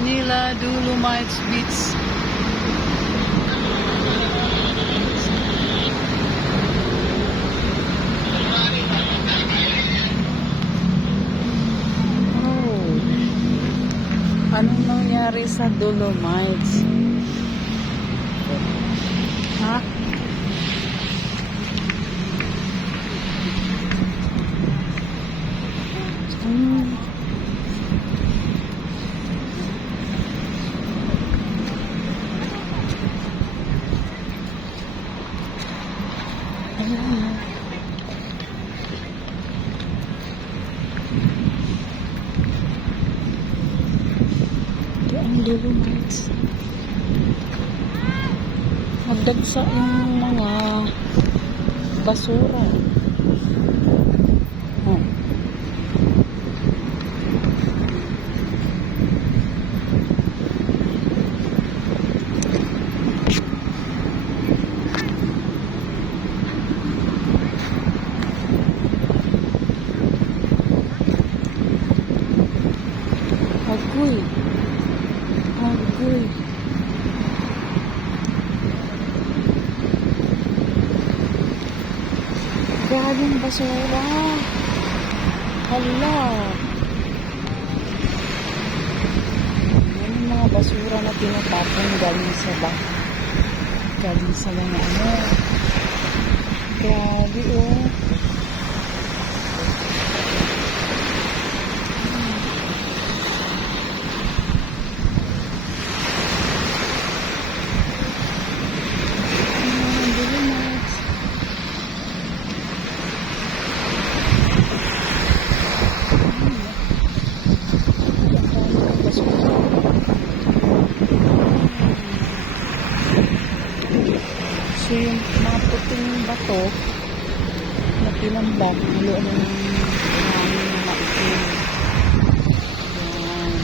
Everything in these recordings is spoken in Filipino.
Manila Dolomites Beach. Oh, anong nangyari sa Dolomites? Ha? Ayan. Ang Dolomites. Nagdagsa yung mga basura. Oh. Agoy. Agoy. Grabing basura. Hala. Yan yung mga basura na tinatapon galing sa galing sa mga ano. Grabe oh. So yung mga puting bato na pinambak, niloon ng hangin na maitim. Yan.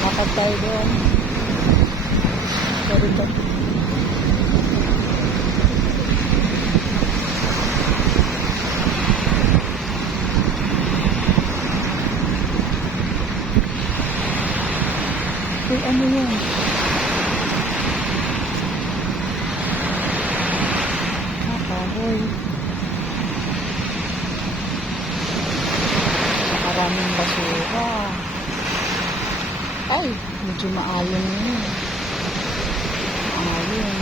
Lakad tayo doon. Pero ito. Uy, ano yun? Kahoy. Maraming basura. Ay, medyo maayon yun. Maayon.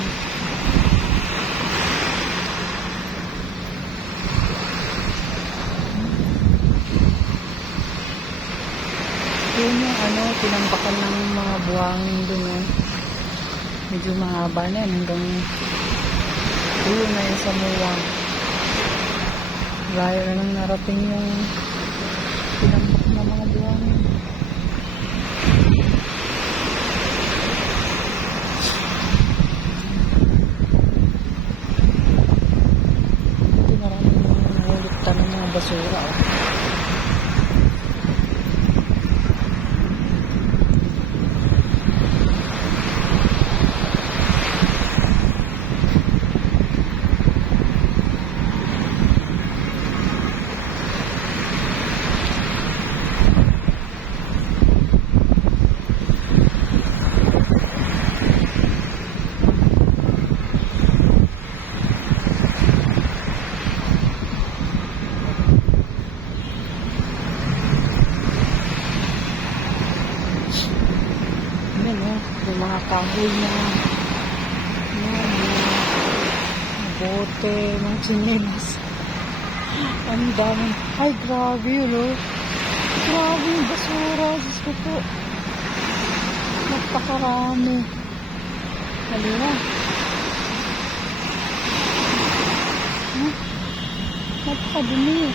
Yun yung ano, tinambakan ng mga buhangin dun eh. Medyo mahaba na yun hanggang yun na yung Samoa. Layo na nang narating yung tinambak ng mga buhangin. Basura. Yung mga kahoy na bote ng chinelas. Ang dami. Ay, grabe yun, oh. Grabe yung basura. Diyos ko po. Napakarami. Halina. Napakadumi.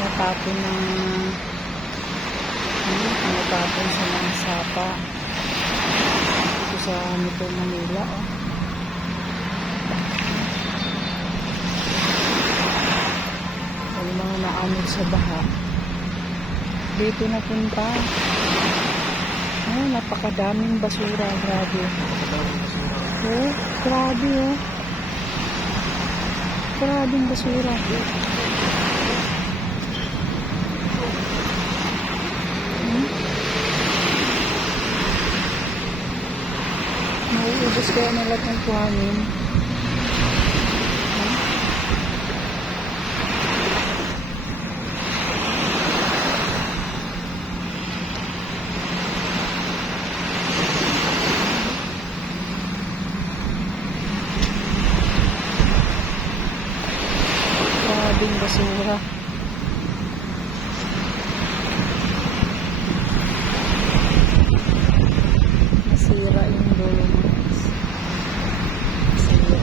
tinatapon ng tinatapon sa mga sapa dito sa Metro Manila. Yung mga naamod sa baha dito napunta. Napakadaming basura, grabe. Grabe grabing basura. Nauubos kaya nila itong kuhanin. Grabing basura. Nasira yung Dolomites. Nasira.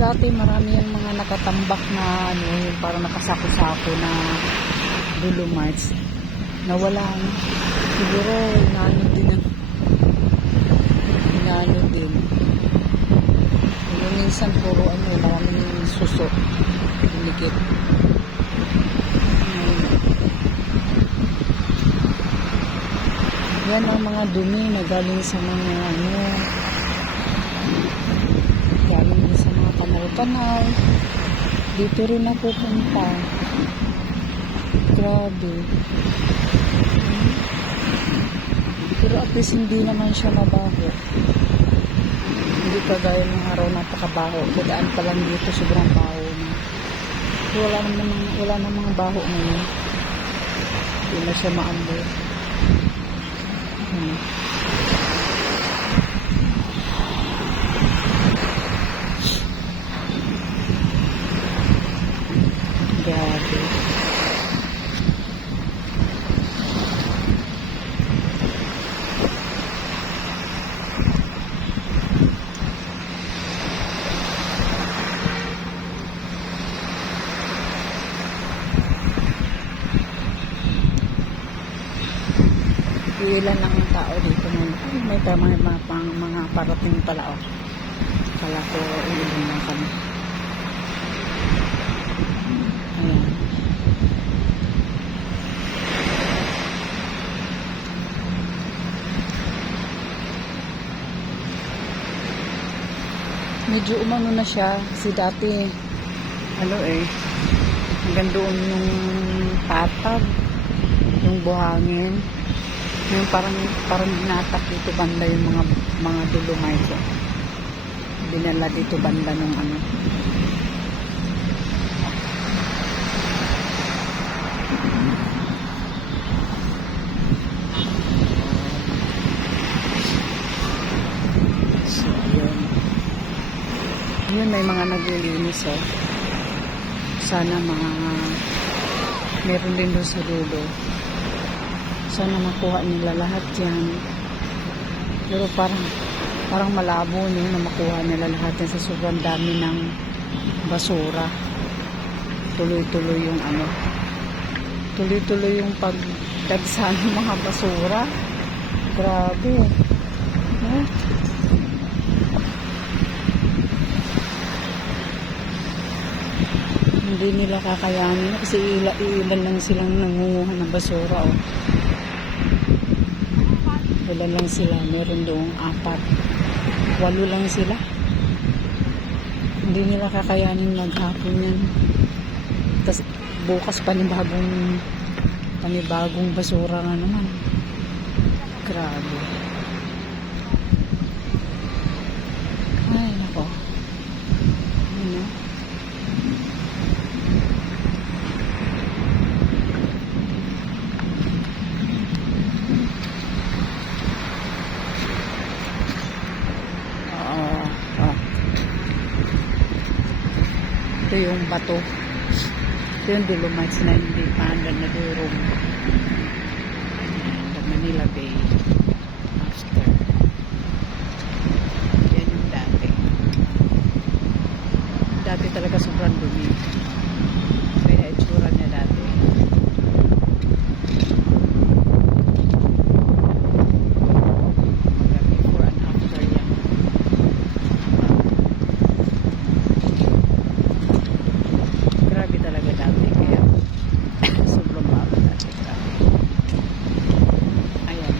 Dati marami yung mga nakatambak na yung parang nakasako-sako na Dolomites. Nawala na. Siguro inano din. Yung minsan puro maraming suso. Dinikit. Yan ang mga dumi na galing sa mga galing sa mga kanal-kanal. Dito rin ako punta. Grabe. Pero at least hindi naman siya mabaho. Hindi kagaya ng araw napakabaho. Dadaan pa lang dito sobrang baho na. Wala namang baho ngayon. Hindi na siya maamoy. Grabe. Ilan lang ang tao dito ngayon. May mga parating pala Kala ko ilan lang kami. Ayan. Medyo umano na siya kasi dati hanggang doon yung patag, yung buhangin. Yung parang dinatak dito banda yung mga Dolomites. Dinala dito banda nung So, yun may mga naglilinis sana meron din doon sa dulo. Sana makuha nila lahat yan. Pero parang malabo na makuha nila lahat yan sa sobrang dami ng basura. Tuloy-tuloy yung pagdagsa ng mga basura. Grabe. Hindi nila kakayanin kasi ilan lang silang nangunguha ng basura. Wala lang sila, meron doong 4, 8 lang sila. Hindi nila kakayanin maghapon yan. Tapos bukas panibagong basura na naman. Grabe. Ay nako. Ito yung bato. Ito yung Dolomites na hindi pa hanggang nadurog. The Manila Bay. After. Yan yung dati. Dati talaga sobrang dumi. Kaya itsura niya dati. Before and after yan. Grabe talaga dati. Kaya sobrang bago dati. Grabe. Ayan.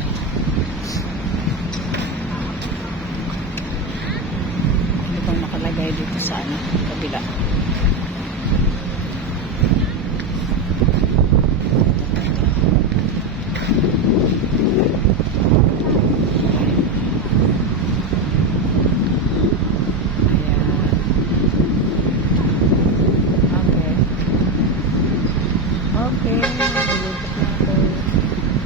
Ano bang nakalagay dito sa kabila?